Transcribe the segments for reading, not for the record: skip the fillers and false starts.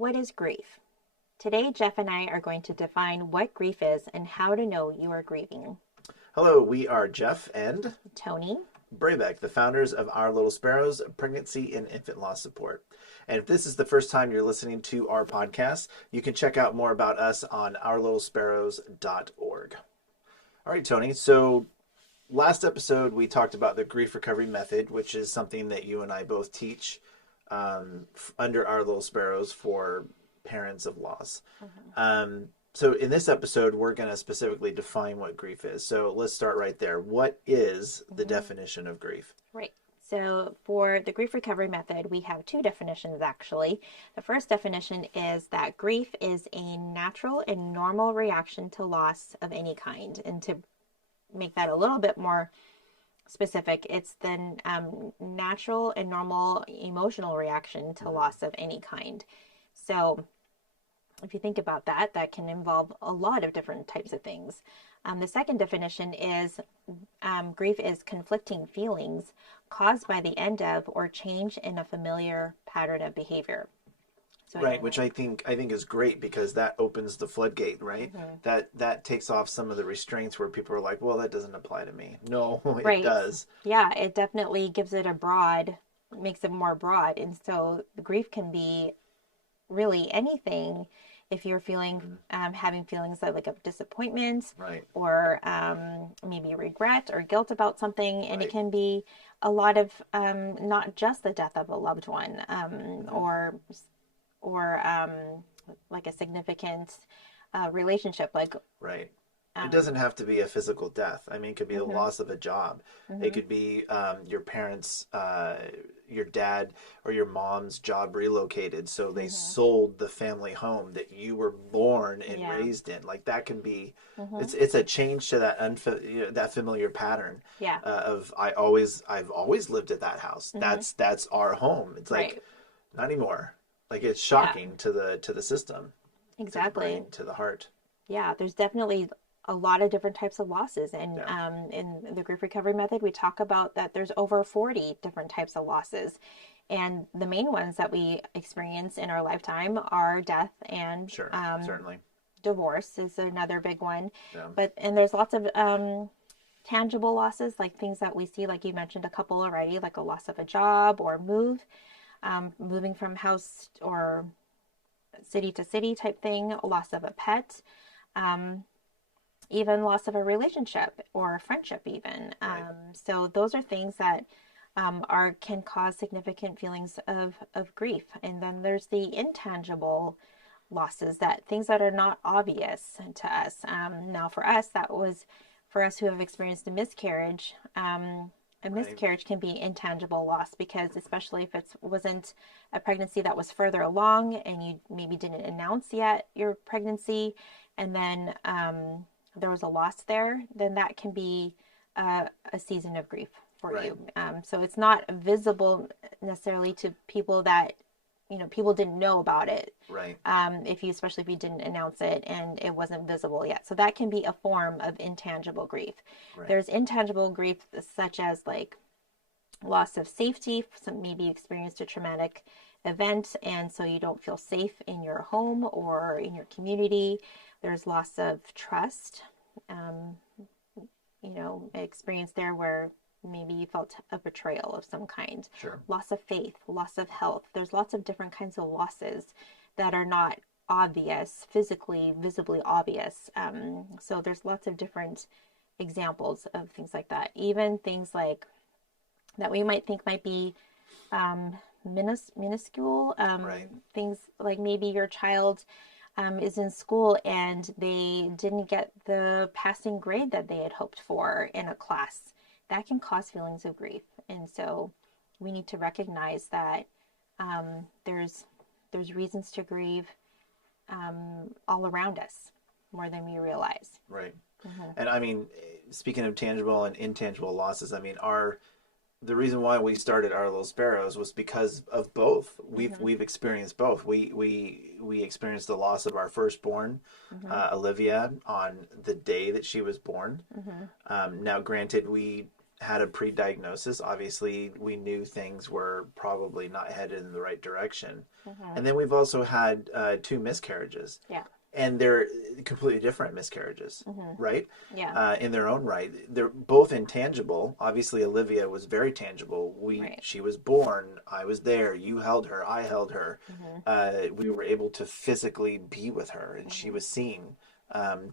What is grief? Today, Geoff and I are going to define what grief is and how to know you are grieving. Hello, we are Geoff and Toni? Brabec, the founders of Our Little Sparrows, Pregnancy and Infant Loss Support. And if this is the first time you're listening to our podcast, you can check out more about us on ourlittlesparrows.org. All right, Toni. So last episode, we talked about the grief recovery method, which is something that you and I both teach under Our Little Sparrows for parents of loss. So in this episode, we're going to specifically define what grief is. So let's start right there. What is the definition of grief? Right. So for the grief recovery method, we have two definitions actually. The first definition is that grief is a natural and normal reaction to loss of any kind. And to make that a little bit more specific, it's the natural and normal emotional reaction to loss of any kind. So if you think about that, that can involve a lot of different types of things. The second definition is grief is conflicting feelings caused by the end of or change in a familiar pattern of behavior. So, Right, which I think is great because that opens the floodgate, right? That takes off some of the restraints where people are like, well, that doesn't apply to me. No, it does. Yeah, it definitely gives it makes it more broad. And so the grief can be really anything. If you're feeling, having feelings like of disappointment, right, or maybe regret or guilt about something, and it can be a lot of not just the death of a loved one, or like a significant relationship, like right. It doesn't have to be a physical death. I mean, it could be the loss of a job. It could be your parents, your dad or your mom's job relocated, so they sold the family home that you were born and raised in. Like that can be, it's a change to that that familiar pattern. Of I've always lived at that house. That's our home. It's like not anymore. Like it's shocking to the system. Exactly. To the brain, to the heart. Yeah, there's definitely a lot of different types of losses. And in the grief recovery method, we talk about that there's over 40 different types of losses. And the main ones that we experience in our lifetime are death and certainly. Divorce is another big one. Yeah. And there's lots of tangible losses, like things that we see, like you mentioned a couple already, like a loss of a job or moving from house or city to city type thing, a loss of a pet, even loss of a relationship or a friendship even. So those are things that can cause significant feelings of grief. And then there's the intangible losses, that things that are not obvious to us. Now for us who have experienced a miscarriage, a miscarriage can be intangible loss, because especially if it wasn't a pregnancy that was further along and you maybe didn't announce yet your pregnancy, and then there was a loss there, then that can be a season of grief for you. So it's not visible necessarily to people that, people didn't know about it. Right. Especially if you didn't announce it and it wasn't visible yet. So that can be a form of intangible grief. Right. There's intangible grief such as like loss of safety. Some maybe experienced a traumatic event, and so you don't feel safe in your home or in your community. There's loss of trust, experience there where maybe you felt a betrayal of some kind. Sure. Loss of faith, loss of health. There's lots of different kinds of losses that are not obvious, physically, visibly obvious. So there's lots of different examples of things like that. Even things like that we might think might be minuscule. Things like maybe your child is in school and they didn't get the passing grade that they had hoped for in a class. That can cause feelings of grief. And so we need to recognize that there's reasons to grieve all around us more than we realize. Right. And I mean, speaking of tangible and intangible losses, I mean, the reason why we started Our Little Sparrows was because of both. We've experienced both. We experienced the loss of our firstborn, Olivia, on the day that she was born. Now, granted, we had a pre-diagnosis. Obviously, we knew things were probably not headed in the right direction. Mm-hmm. And then we've also had two miscarriages, Yeah. and they're completely different miscarriages, Mm-hmm. right? Yeah. In their own right, they're both intangible. Obviously, Olivia was very tangible. Right. She was born. I was there. You held her. I held her. Mm-hmm. We were able to physically be with her, and she Mm-hmm. was seen.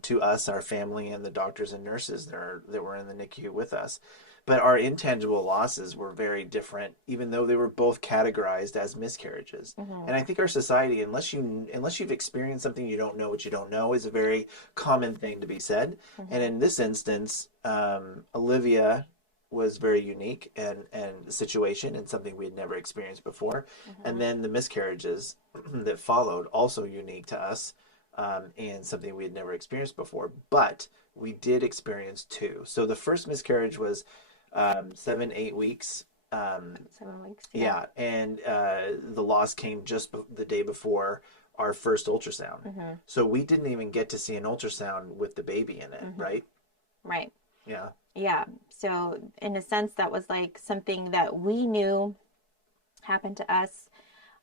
To us, our family, and the doctors and nurses that were in the NICU with us. But our intangible losses were very different, even though they were both categorized as miscarriages. Mm-hmm. And I think our society, unless you've experienced something you don't know what you don't know, is a very common thing to be said. And Mm-hmm. in this instance, Olivia was very unique and situation and something we had never experienced before. Mm-hmm. And then the miscarriages that followed, also unique to us, and something we had never experienced before. But we did experience two. So the first miscarriage was 7, 8 weeks. 7 weeks. Yeah. Yeah, and the loss came just the day before our first ultrasound. Mm-hmm. So we didn't even get to see an ultrasound with the baby in it, Mm-hmm. right? Right. Yeah. Yeah. So in a sense, that was like something that we knew happened to us.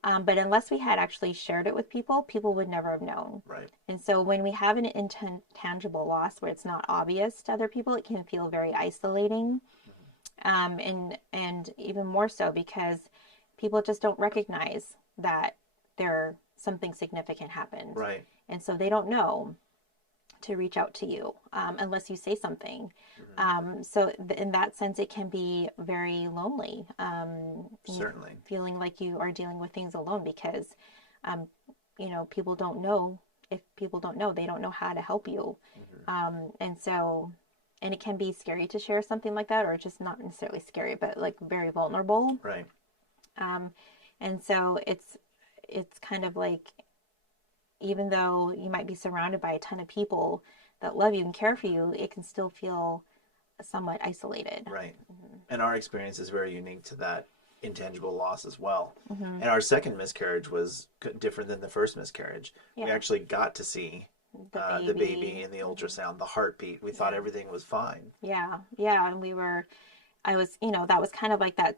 But unless we had actually shared it with people, people would never have known. Right. And so when we have an intangible loss where it's not obvious to other people, it can feel very isolating. And even more so because people just don't recognize that something significant happened. Right. And so they don't know to reach out to you unless you say something. So in that sense, it can be very lonely. Certainly. Feeling like you are dealing with things alone because, people don't know. If people don't know, they don't know how to help you. And it can be scary to share something like that, or just not necessarily scary, but like very vulnerable. Right. And so it's kind of like, even though you might be surrounded by a ton of people that love you and care for you, it can still feel somewhat isolated. Right. And our experience is very unique to that intangible loss as well. Mm-hmm. And our second miscarriage was different than the first miscarriage. Yeah. We actually got to see the baby in the ultrasound, the heartbeat. We thought everything was fine. Yeah. Yeah. And that was kind of like that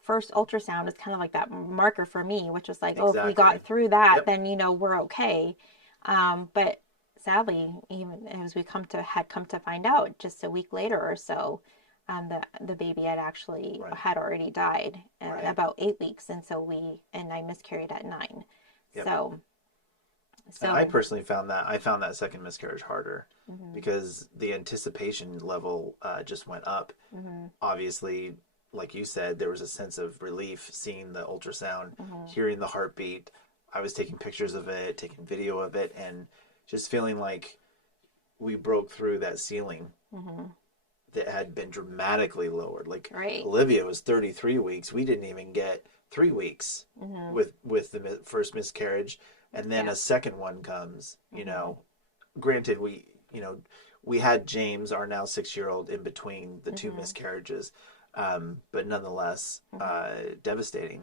first ultrasound is kind of like that marker for me, which was like, oh, if we got through that, then, we're okay. But sadly, even as we had come to find out just a week later or so, the baby had already died at about 8 weeks. And so I miscarried at 9. Yep. So and I personally found that second miscarriage harder because the anticipation level just went up. Obviously, like you said, there was a sense of relief seeing the ultrasound, hearing the heartbeat. I was taking pictures of it, taking video of it, and just feeling like we broke through that ceiling that had been dramatically lowered. Like Olivia was 33 weeks. We didn't even get 3 weeks with the first miscarriage. And then a second one comes, granted we had James, our now 6-year-old, in between the two miscarriages. But nonetheless, devastating.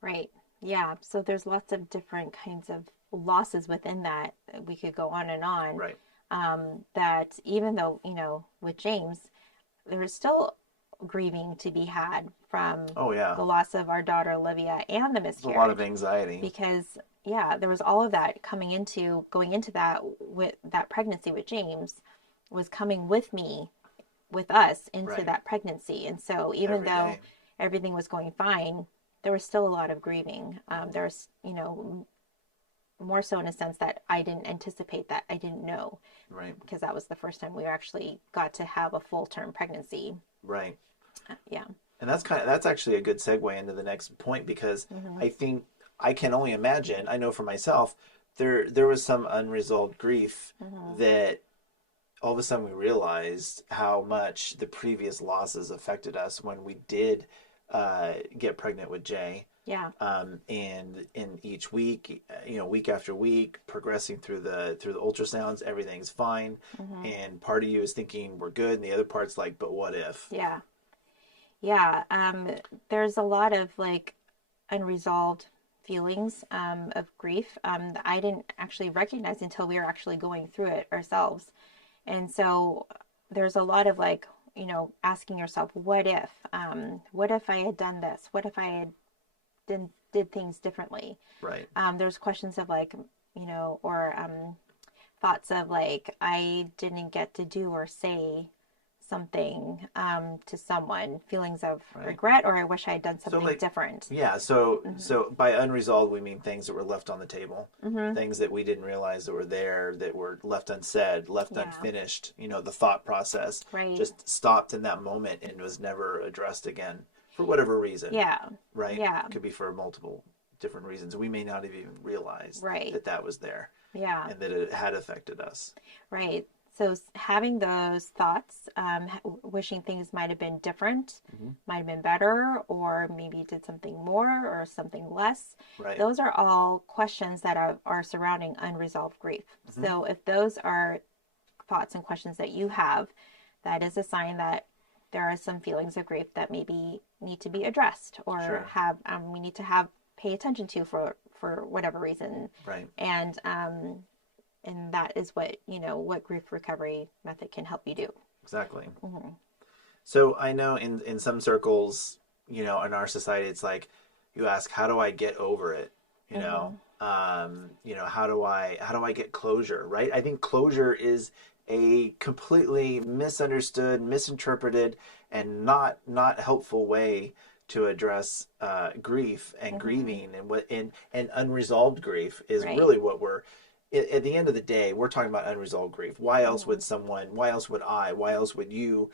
Right. Yeah. So there's lots of different kinds of losses within that. We could go on and on. Right. That even though, with James, there is still grieving to be had from the loss of our daughter Olivia and the miscarriage. There's a lot of anxiety. Because, there was all of that going into that with that pregnancy with James was coming with us into that pregnancy. And so even though everything was going fine, there was still a lot of grieving. There was, more so in a sense that I didn't anticipate, that I didn't know. Right. Because that was the first time we actually got to have a full-term pregnancy. Right. Yeah. And that's actually a good segue into the next point, because I think I can only imagine, I know for myself, there was some unresolved grief that all of a sudden we realized how much the previous losses affected us when we did get pregnant with Jay. Yeah. And in each week, week after week, progressing through the ultrasounds, everything's fine. And part of you is thinking we're good, and the other part's like, but what if? Yeah. Yeah. There's a lot of like unresolved feelings of grief that I didn't actually recognize until we were actually going through it ourselves. And so there's a lot of like, asking yourself, what if I had done this? What if I had did things differently? Right. There's questions of like, or thoughts of like, I didn't get to do or say something to someone, feelings of regret, or I wish I had done So something different. yeah, so by unresolved we mean things that were left on the table, Mm-hmm. things that we didn't realize that were there, that were left unsaid, left Yeah. unfinished. The thought process Right. just stopped in that moment and was never addressed again for whatever reason. Yeah. Right? Yeah. It could be for multiple different reasons. We may not have even realized Right. that was there. Yeah. And that it had affected us. Right. So having those thoughts, wishing things might have been different, might have been better, or maybe you did something more or something less. Right. Those are all questions that are surrounding unresolved grief. So if those are thoughts and questions that you have, that is a sign that there are some feelings of grief that maybe need to be addressed, or Sure. we need to pay attention to for whatever reason. Right. And that is what grief recovery method can help you do. Exactly. Mm-hmm. So I know in some circles, in our society, it's like you ask, how do I get over it? How do I get closure? Right? I think closure is a completely misunderstood, misinterpreted, and not helpful way to address grief and grieving, and unresolved grief is really what we're. At the end of the day, we're talking about unresolved grief. Why else would why else would you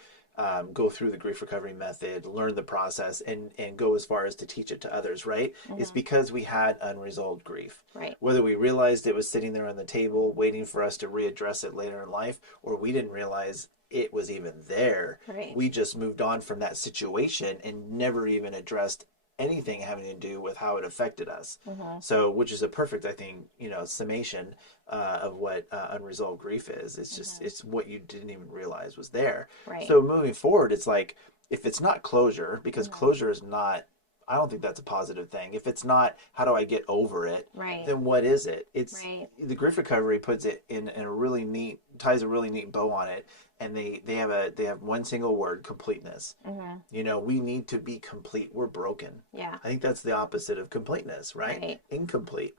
go through the grief recovery method, learn the process, and go as far as to teach it to others, right? It's because we had unresolved grief. Right. Whether we realized it was sitting there on the table waiting for us to readdress it later in life, or we didn't realize it was even there. Right. We just moved on from that situation and never even addressed anything having to do with how it affected us. So, which is a perfect, I think, summation of what unresolved grief is. It's just, it's what you didn't even realize was there. Right. So moving forward, it's like, if it's not closure, because closure is not, I don't think that's a positive thing. If it's not, how do I get over it? Right. Then what is it? It's right. The grief recovery puts it in a really neat, ties a really neat bow on it. And they have one single word: completeness. We need to be complete. We're broken. Yeah. I think that's the opposite of completeness, right? Incomplete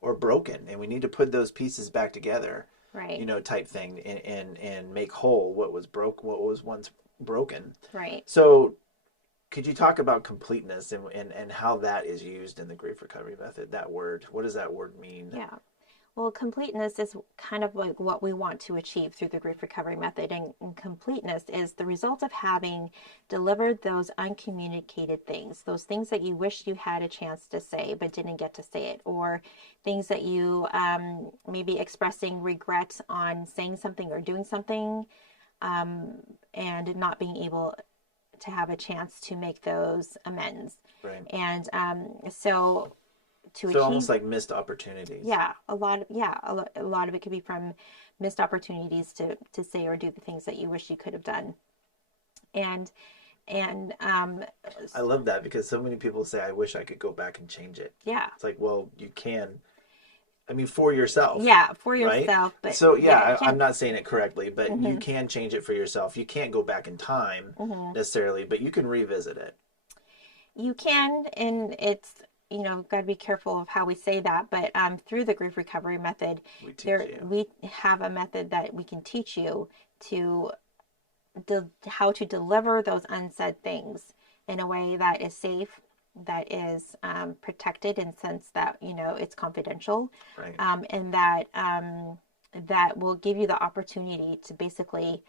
or broken, and we need to put those pieces back together. Right. Type thing, and make whole what was what was once broken. Right. So, could you talk about completeness and how that is used in the grief recovery method? That word, what does that word mean? Yeah. Well, completeness is kind of like what we want to achieve through the grief recovery method. And completeness is the result of having delivered those uncommunicated things, those things that you wish you had a chance to say but didn't get to say it, or things that you maybe expressing regret on saying something or doing something, and not being able to have a chance to make those amends. Right. And so achieve, almost like missed opportunities. Yeah, a lot of it could be from missed opportunities to say or do the things that you wish you could have done. And I love that, because so many people say, I wish I could go back and change it. Yeah. It's like, well, you can. I mean, for yourself. Yeah, for yourself. Right? But so I'm not saying it correctly, but you can change it for yourself. You can't go back in time necessarily, but you can revisit it. You can, and it's, got to be careful of how we say that, but through the grief recovery method, we have a method that we can teach you to how to deliver those unsaid things in a way that is safe, that is protected in the sense that it's confidential, right. And that will give you the opportunity to basically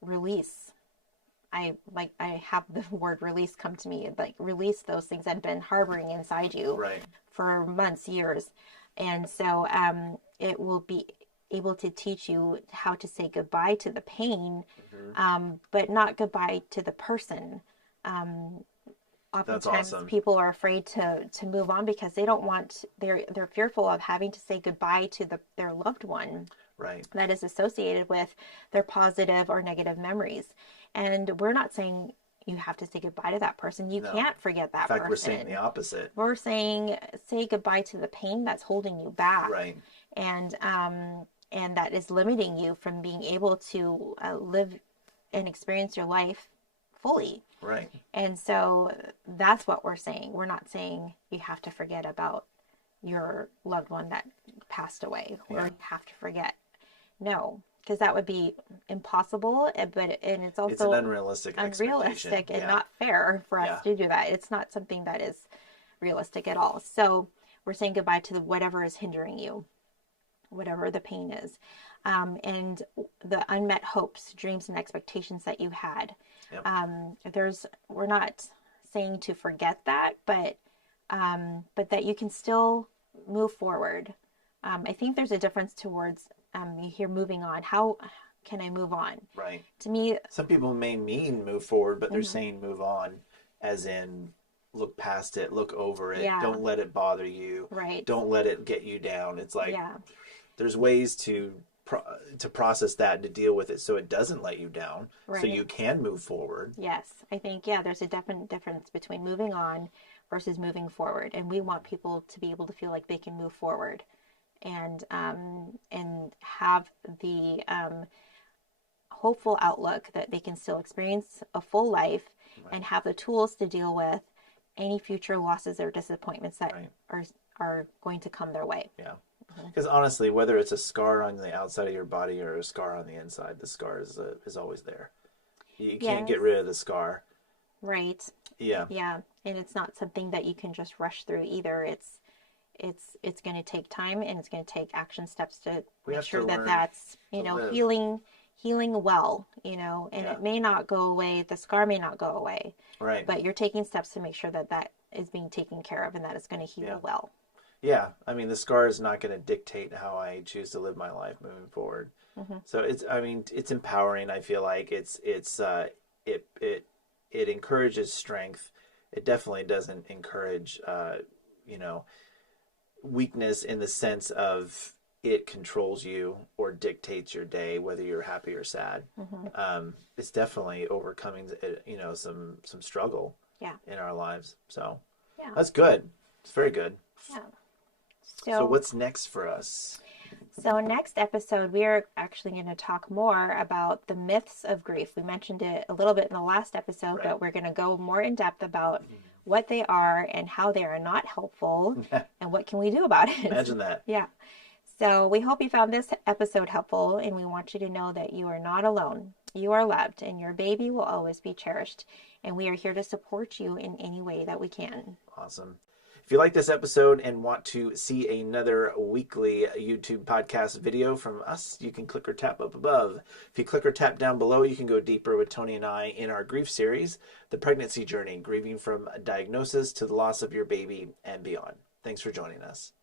release. I have the word release come to me, like release those things that have been harboring inside you for months, years. And so it will be able to teach you how to say goodbye to the pain, but not goodbye to the person. Oftentimes awesome. People are afraid to move on because they don't want, they're fearful of having to say goodbye to their loved one. Right. That is associated with their positive or negative memories. And we're not saying you have to say goodbye to that person. You can't forget that person. In fact, we're saying the opposite. We're saying say goodbye to the pain that's holding you back. Right. And that is limiting you from being able to live and experience your life fully. Right. And so that's what we're saying. We're not saying you have to forget about your loved one that passed away, or Yeah. you have to forget. No, because that would be impossible, and it's It's an also unrealistic expectation. unrealistic and Yeah. not fair for us Yeah. to do that. It's not something that is realistic at all. So we're saying goodbye to whatever is hindering you, whatever the pain is, and the unmet hopes, dreams, and expectations that you had. Yep. We're not saying to forget that, but that you can still move forward. I think there's a difference towards you hear moving on. How can I move on? Right. To me, Some people may mean move forward, but they're mhm, saying move on, as in look past it, look over it. yeah, Don't let it bother you. right, Don't let it get you down. It's like yeah, there's ways to process that and to deal with it so it doesn't let you down, so right. you can move forward. Yes, I think, yeah, there's a definite difference between moving on versus moving forward, and we want people to be able to feel like they can move forward and have the hopeful outlook that they can still experience a full life Right. and have the tools to deal with any future losses or disappointments that Right. are going to come their way. Yeah. Mhm. Because honestly, whether it's a scar on the outside of your body or a scar on the inside, the scar is always there. You can't Yes, get rid of the scar. right. Yeah. Yeah, and it's not something that you can just rush through either. It's going to take time, and it's going to take action steps to We make have sure to that learn that's, to live. healing well, and Yeah. it may not go away, the scar may not go away, Right. but you're taking steps to make sure that that is being taken care of and that it's going to Yeah. heal well. Yeah. I mean, the scar is not going to dictate how I choose to live my life moving forward. Hmm. So I mean, it's empowering. I feel like it it encourages strength. It definitely doesn't encourage, you know, weakness in the sense of it controls you or dictates your day, whether you're happy or sad. Hmm. It's definitely overcoming, some struggle Yeah, in our lives. So yeah, that's good. It's very good. yeah. So So, what's next for us? next episode, we're actually going to talk more about the myths of grief. We mentioned it a little bit in the last episode, Right. but we're going to go more in depth about what they are and how they are not helpful and what can we do about it. Imagine that. Yeah. So we hope you found this episode helpful, and we want you to know that you are not alone. You are loved, and your baby will always be cherished. And we are here to support you in any way that we can. Awesome. If you like this episode and want to see another weekly YouTube podcast video from us, you can click or tap up above. If you click or tap down below, you can go deeper with Toni and I in our grief series, The Pregnancy Journey, grieving from diagnosis to the loss of your baby and beyond. Thanks for joining us.